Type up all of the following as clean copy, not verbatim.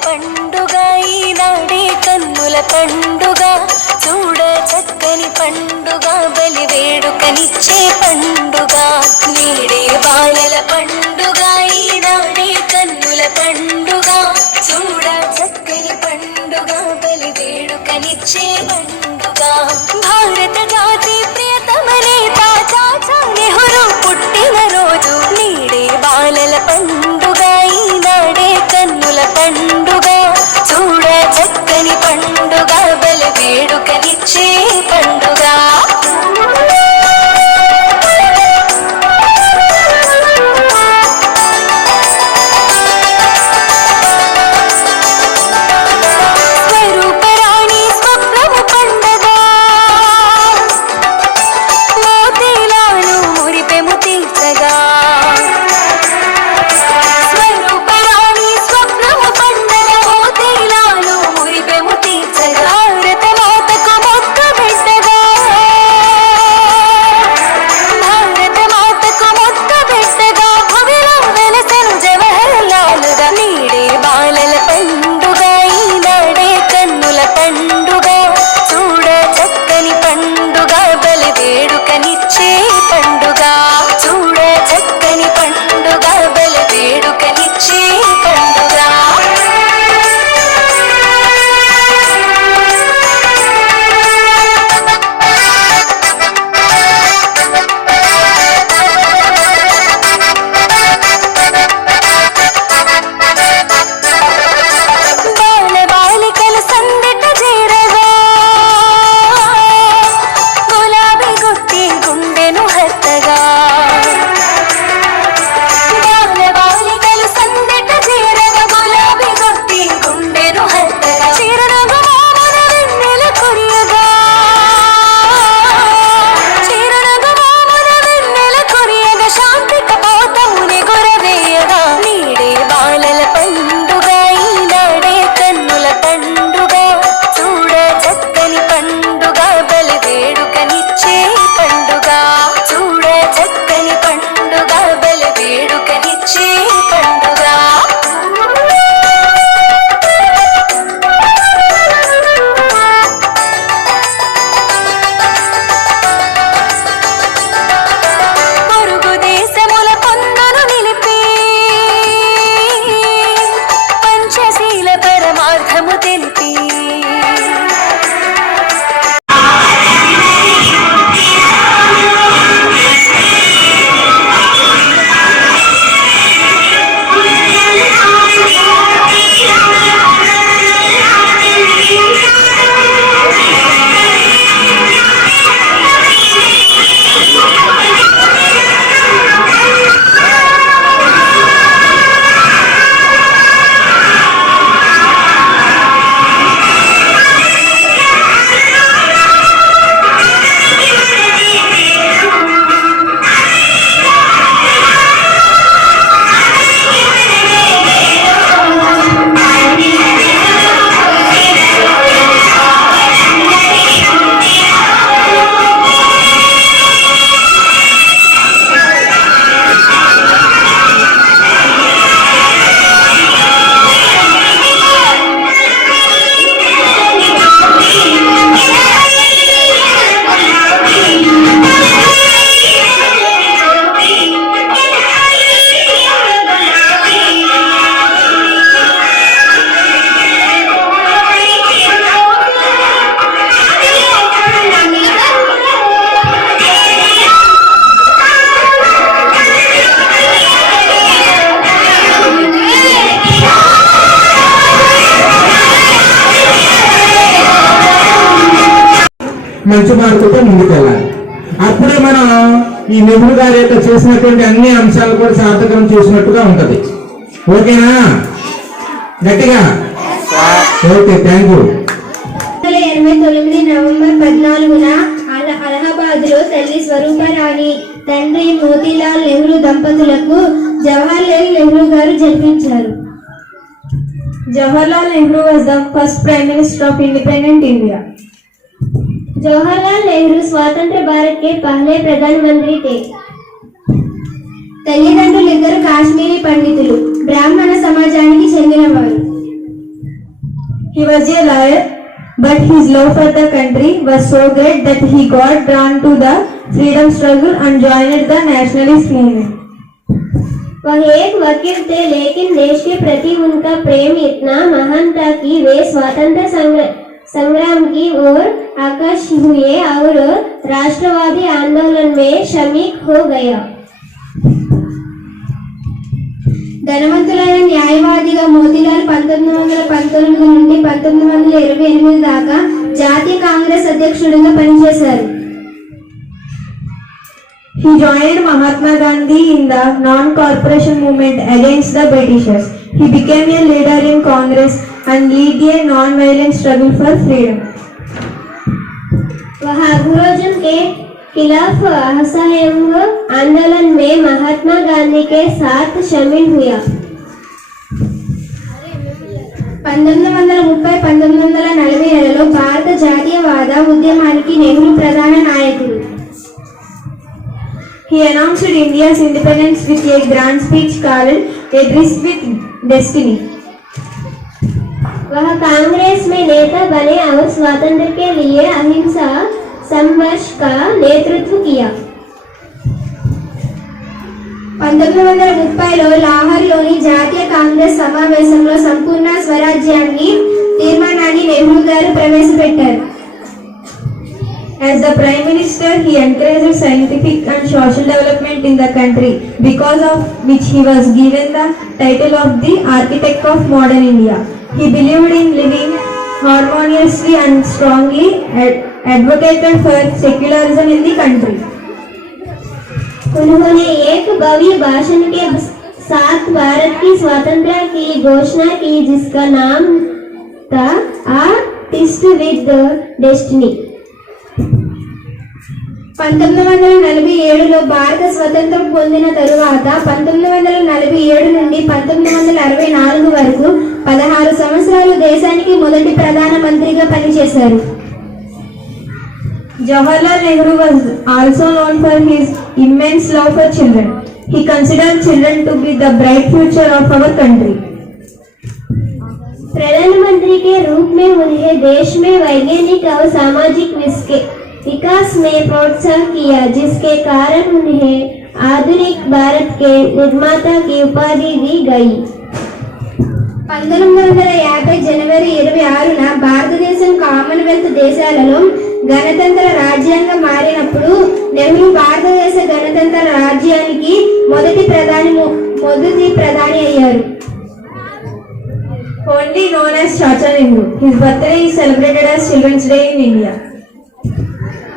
పండుగ ఈనాడే కన్నుల పండుగ చూడ చక్కని పండుగ బలి వేడుకనిచ్చే పండుగ నేడే బాలల పండుగ ఈనాడే కన్నుల పండుగ చూడ చక్కని పండుగ బలి వేడుకనిచ్చే పండుగ భారత జాతి ప్రియతమ నేత చాచా నెహ్రూ పుట్టిన రోజు నేడే బాలల పండుగ ఈనాడే కన్నుల పండుగ చూడ చక్కని పండుగ బలి వేడుకనిచ్చే పండుగ మంచి మార్కుతో ముందుకెళ్ళాలి. అప్పుడే మనం ఈ నెహ్రూ గారి యొక్క చేసినటువంటి అన్ని అంశాలు కూడా సార్థకం చేసినట్టుగా ఉంటది. ఓకేనా? గట్టిగా ఓకే, థ్యాంక్ యూ. 1989 నవంబర్ 14న అలహాబాద్ లో తల్లి స్వరూపరాణి తండ్రి మోతీలాల్ నెహ్రూ దంపతులకు జవహర్లాల్ నెహ్రూ గారు జన్మించారు. Jawaharlal Nehru was the first Prime Minister of independent India. Jawaharlal Nehru स्वतंत्र भारत के पहले प्रधानमंत्री थे. తల్లిదండ్రులు ఇద్దరు కాశ్మీరీ పండితులు, బ్రాహ్మణ సమాజానికి చెందినవారు. He was a lawyer, but his love for the country was so great that he got drawn to the freedom struggle and joined the nationalist movement. वह एक वकील थे, लेकिन देश के प्रति उनका प्रेम इतना महान था कि वे स्वतंत्र संग्राम की ओर आकर्षित हुए और राष्ट्रवादी आंदोलन में शामिल हो गया. ధనవంతులైన న్యాయవాదిగా మోతీలాల్ 1919 నుండి 1928 దాకా జాతీయ కాంగ్రెస్ అధ్యక్షుడిగా పనిచేశారు. He joined Mahatma Gandhi in the non-corporation movement against the Britishers. He became a leader in Congress and led a non-violent struggle for freedom. वह अंग्रेजों के खिलाफ असहयोग आंदोलन में महात्मा गांधी के साथ शामिल हुआ. 1930-1940 భారత జాతీయవాద ఉద్యమానికి నెహ్రూ ప్రధాన నాయకుడు. He announced India's independence with a grand speech called A Tryst with Destiny. वह कांग्रेस में नेता बने और स्वातंत्र्य के लिए अहिंसा संघर्ष का नेतृत्व किया. 1930లో లాహోర్లోని జాతీయ కాంగ్రెస్ సమావేశంలో సంపూర్ణ స్వరాజ్యాన్ని తీర్మానాన్ని నెహ్రూ గారు ప్రవేశపెట్టారు. As the Prime Minister, he encouraged scientific and social development in the country, because of which he was given the title of the Architect of Modern India. He believed in living harmoniously and strongly advocated for secularism in the country. उन्होंने एक भव्य भाषण के साथ भारत की स्वतंत्रता की घोषणा की, जिसका नाम था आ ट्रिस्ट विद डेस्टिनी. 1947లో భారత స్వతంత్రం పొందిన తరువాత 1947 నుండి 1964 వరకు 16 సంవత్సరాలు దేశానికి మొదటి ప్రధాన మంత్రిగా పనిచేశారు. Jawaharlal Nehru was also known for his immense love for children. He considered children to be the bright future of our country. प्रधानमंत्री के रूप में उन्हें देश में वैज्ञानिक और सामाजिक विकास में प्रोत्साहन किया, जिसके कारण उन्हें आधुनिक भारत के निर्माता की उपाधि दी गई. 1950 జనవరి 26న భారతదేశం కామన్వెల్త్ దేశాలలో గణతంత్ర రాజ్యాంగం మారినప్పుడు నెహ్రూ భారతదేశ గణతంత్ర రాజ్యానికి మొదటి ప్రధాని అయ్యారు. Only known as Chacha Nehru. His birthday is celebrated as Children's Day in India.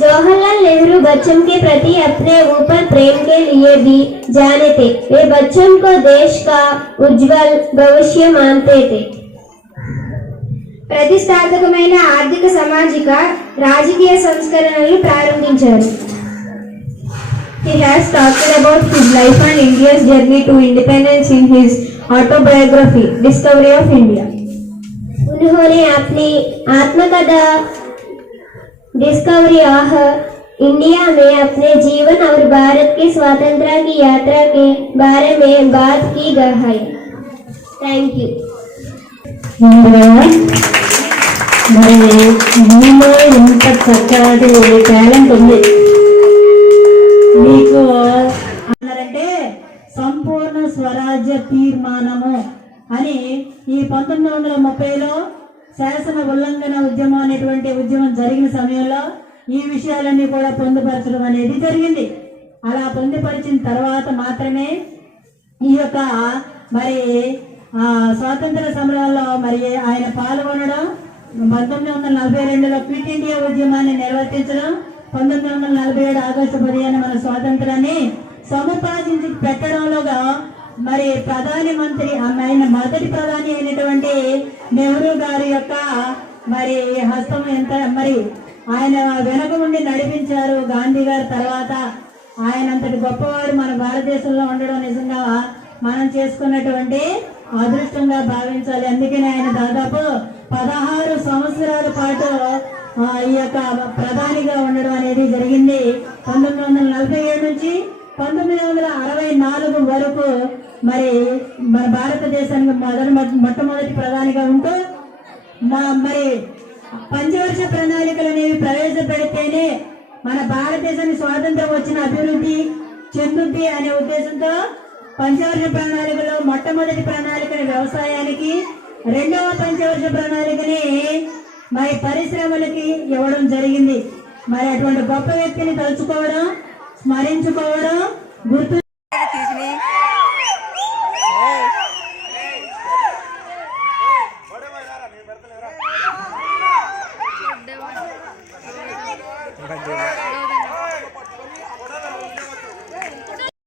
Jawaharlal Nehru बच्चों के प्रति अपने ऊपर प्रेम के लिए भी जाने थे. वे बच्चों को देश का उज्जवल भविष्य मानते थे. ప్రతిష్టాత్మకమైన ఆర్థిక సామాజిక రాజకీయ సంస్కరణలు ప్రారంభించారు. He has talked about his life and India's journey to independence in his autobiography, Discovery of India. उन्होंने अपनी आत्मकथा डिस्कवरी ऑफ इंडिया में अपने जीवन और भारत की स्वतंत्रता की यात्रा के बारे में बात की है. Thank you. మరి మీలో ఇంత చక్కటి టాలెంట్ ఉంది. మీకు అన్నారంటే సంపూర్ణ స్వరాజ్య తీర్మానము అని ఈ 1930లో శాసన ఉల్లంఘన ఉద్యమం అనేటువంటి ఉద్యమం జరిగిన సమయంలో ఈ విషయాలన్నీ కూడా పొందుపరచడం అనేది జరిగింది. అలా పొందుపరిచిన తర్వాత మాత్రమే ఈ యొక్క మరి స్వాతంత్ర సమరంలో మరి ఆయన పాల్గొనడం, 1942లో క్విట్ ఇండియా ఉద్యమాన్ని నిర్వర్తించడం, 1947 ఆగస్టు 15 మన స్వాతంత్రాన్ని సముపార్జించి పెట్టడంలోగా మరి ప్రధాని మంత్రి ఆయన మొదటి ప్రధాని అయినటువంటి నెహ్రూ గారి యొక్క మరి హస్తం ఎంత మరి ఆయన వెనక నుండి నడిపించారు. గాంధీ గారి తర్వాత ఆయన అంతటి గొప్పవాడు మన భారతదేశంలో ఉండడం నిజంగా మనం చేసుకున్నటువంటి అదృష్టంగా భావించాలి. అందుకని ఆయన దాదాపు 16 సంవత్సరాల పాటు ఈ యొక్క ప్రధానిగా ఉండడం అనేది జరిగింది. 1947 నుంచి 1964 వరకు మరి మన భారతదేశానికి మొట్టమొదటి ప్రధానిగా ఉంటూ మరి పంచవర్ష ప్రణాళికలు అనేవి ప్రవేశపెడితేనే మన భారతదేశానికి స్వాతంత్రం వచ్చిన అభివృద్ధి చెందుద్ది అనే ఉద్దేశంతో పంచవర్ష ప్రణాళికలో మొట్టమొదటి ప్రణాళికని వ్యవసాయానికి, రెండవ పంచవర్ష ప్రణాళికని మరి పరిశ్రమలకి ఇవ్వడం జరిగింది. మరి అటువంటి గొప్ప వ్యక్తిని తలుచుకోవడం, స్మరించుకోవడం, గుర్తు